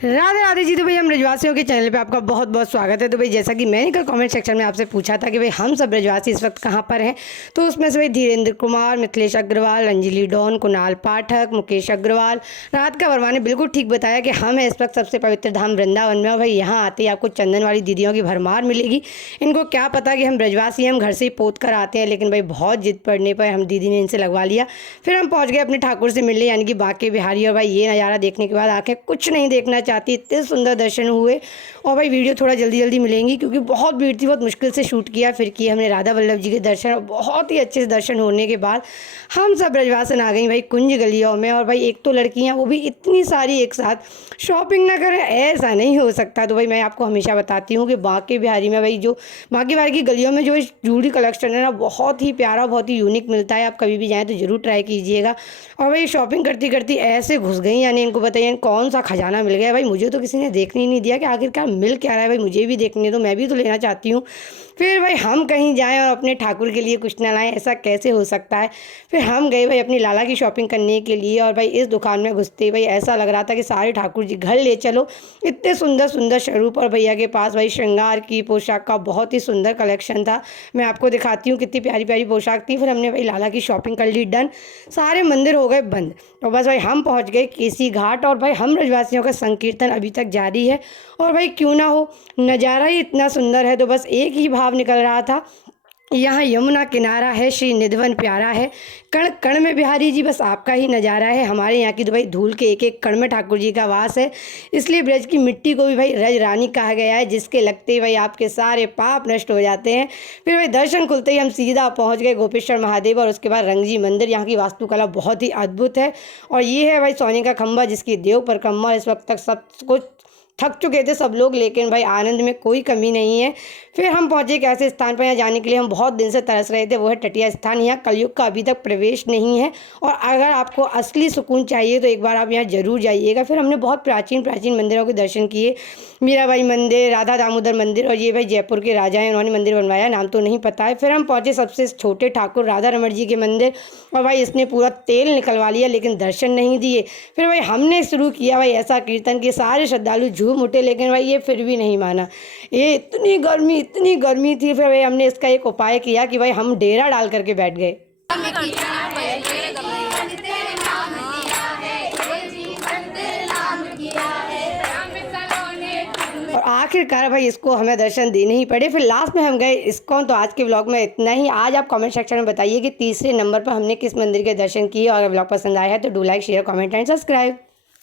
राधे राधे जी। तो भाई हम ब्रजवासियों के चैनल पे आपका बहुत बहुत स्वागत है। तो भाई जैसा कि मैंने कल कमेंट सेक्शन में आपसे पूछा था कि भाई हम सब ब्रजवासी इस वक्त कहाँ पर हैं, तो उसमें से भाई धीरेन्द्र कुमार, मिथिलेश अग्रवाल, अंजलि डॉन, कुणाल पाठक, मुकेश अग्रवाल, राधिका वर्मा ने बिल्कुल ठीक बताया कि हम इस वक्त सबसे पवित्र धाम वृंदावन में। और भाई यहाँ आते ही आपको चंदन वाली दीदियों की भरमार मिलेगी। इनको क्या पता कि हम ब्रजवासी हम घर से ही पोत कर आते हैं, लेकिन भाई बहुत जिद पड़ने पर हम दीदी ने इनसे लगवा लिया। फिर हम पहुँच गए अपने ठाकुर से मिलने, यानी कि बांके बिहारी। और भाई ये नज़ारा देखने के बाद आंखें कुछ नहीं देखना चाहती, इतने सुंदर दर्शन हुए। और भाई वीडियो थोड़ा जल्दी जल्दी मिलेंगी क्योंकि बहुत भीड़ थी, बहुत मुश्किल से शूट किया। फिर किए हमने राधा वल्लभ जी के दर्शन, और बहुत ही अच्छे से दर्शन होने के बाद हम सब ब्रजवासन आ गई भाई कुंज गलियों में। और भाई एक तो लड़कियां, वो भी इतनी सारी एक साथ, शॉपिंग ना करें ऐसा नहीं हो सकता। तो भाई मैं आपको हमेशा बताती हूँ कि बांके बिहारी में भाई जो बांके बिहारी की गलियों में जो ज्वेलरी कलेक्शन है ना, बहुत ही प्यारा, बहुत ही यूनिक मिलता है। आप कभी भी जाएँ तो ज़रूर ट्राई कीजिएगा। और भाई शॉपिंग करती करती ऐसे घुस गई, यानी इनको बताइए कौन सा खजाना मिल गया। भाई मुझे तो किसी ने देखने ही नहीं दिया कि आखिरकार मिल क्या रहा है। भाई मुझे भी देखने दो, मैं भी तो लेना चाहती हूँ। फिर भाई हम कहीं जाएं और अपने ठाकुर के लिए कुछ ना लाएं, ऐसा कैसे हो सकता है। फिर हम गए भाई अपनी लाला की शॉपिंग करने के लिए। और भाई इस दुकान में घुसते ही भाई ऐसा लग रहा था कि सारे ठाकुर जी घर ले चलो, इतने सुंदर सुंदर स्वरूप। और भैया के पास भाई श्रृंगार की पोशाक का बहुत ही सुंदर कलेक्शन था। मैं आपको दिखाती हूँ कितनी प्यारी प्यारी पोशाक थी। फिर हमने भाई लाला की शॉपिंग कर ली डन, सारे मंदिर हो गए बंद। और बस भाई हम पहुँच गए केसी घाट। और भाई हम ब्रजवासियों का संकीर्तन अभी तक जारी है। और भाई क्यों ना हो, नज़ारा ही इतना सुंदर है, तो बस एक ही भाव निकल रहा था, यहाँ यमुना किनारा है, श्री निधिवन प्यारा है, कण कण में बिहारी जी बस आपका ही नज़ारा है। हमारे यहाँ की तो भाई धूल के एक एक कण में ठाकुर जी का वास है, इसलिए ब्रज की मिट्टी को भी भाई रज रानी कहा गया है, जिसके लगते ही भाई आपके सारे पाप नष्ट हो जाते हैं। फिर भाई दर्शन खुलते ही हम सीधा पहुँच गए गोपेश्वर महादेव और उसके बाद रंगजी मंदिर। यहाँ की वास्तुकला बहुत ही अद्भुत है। और ये है भाई सोने का खंभा, जिसकी देव परिक्रमा इस वक्त तक सब कुछ थक चुके थे सब लोग, लेकिन भाई आनंद में कोई कमी नहीं है। फिर हम पहुंचे एक ऐसे स्थान पर यहाँ जाने के लिए हम बहुत दिन से तरस रहे थे, वो है टटिया स्थान। यहाँ कलयुग का अभी तक प्रवेश नहीं है, और अगर आपको असली सुकून चाहिए तो एक बार आप यहाँ ज़रूर जाइएगा। फिर हमने बहुत प्राचीन प्राचीन मंदिरों के दर्शन किए, मीराबाई मंदिर, राधा दामोदर मंदिर, और ये भाई जयपुर के राजा हैं, उन्होंने मंदिर बनवाया, नाम तो नहीं पता है। फिर हम पहुँचे सबसे छोटे ठाकुर राधा रमण जी के मंदिर, और भाई इसने पूरा तेल निकलवा लिया लेकिन दर्शन नहीं दिए। फिर भाई हमने शुरू किया भाई ऐसा कीर्तन कि सारे श्रद्धालु झूम उठे, लेकिन भाई ये फिर भी नहीं माना। ये इतनी गर्मी थी। फिर भाई हमने इसका एक उपाय किया कि भाई हम डेरा डाल करके बैठ गए। और आखिरकार भाई इसको हमें दर्शन देने ही पड़े। फिर लास्ट में हम गए इस्कॉन। तो आज के व्लॉग में इतना ही। आज आप कमेंट सेक्शन में बताइए कि तीसरे नंबर पर हमने किस मंदिर के दर्शन किए, और व्लॉग पसंद आया है तो do like, share, comment and subscribe.